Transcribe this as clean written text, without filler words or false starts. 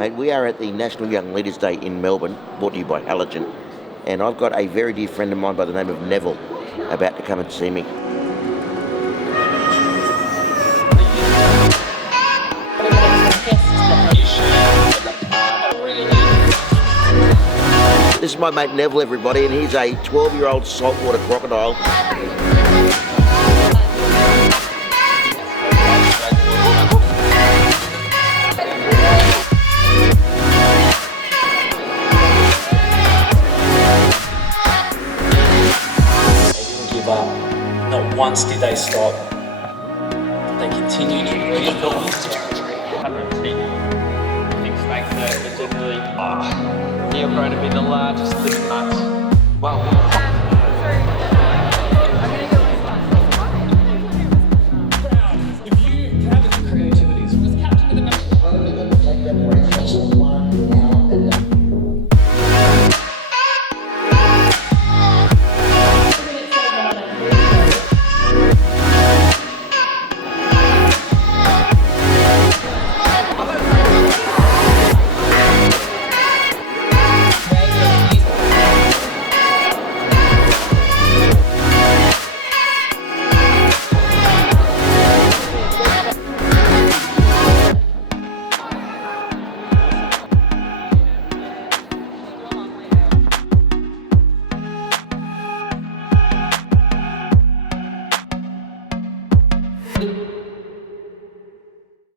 Mate, we are at the National Young Leaders Day in Melbourne, brought to you by Allergen. And I've got a very dear friend of mine by the name of Neville about to come and see me. This is my mate Neville, everybody, and he's a 12-year-old saltwater crocodile. Not once did they stop. They continued to rebuild this territory. 110 big snakes there, particularly neoprone to be the largest living nuts. Well, if you have the creativity, was captain of the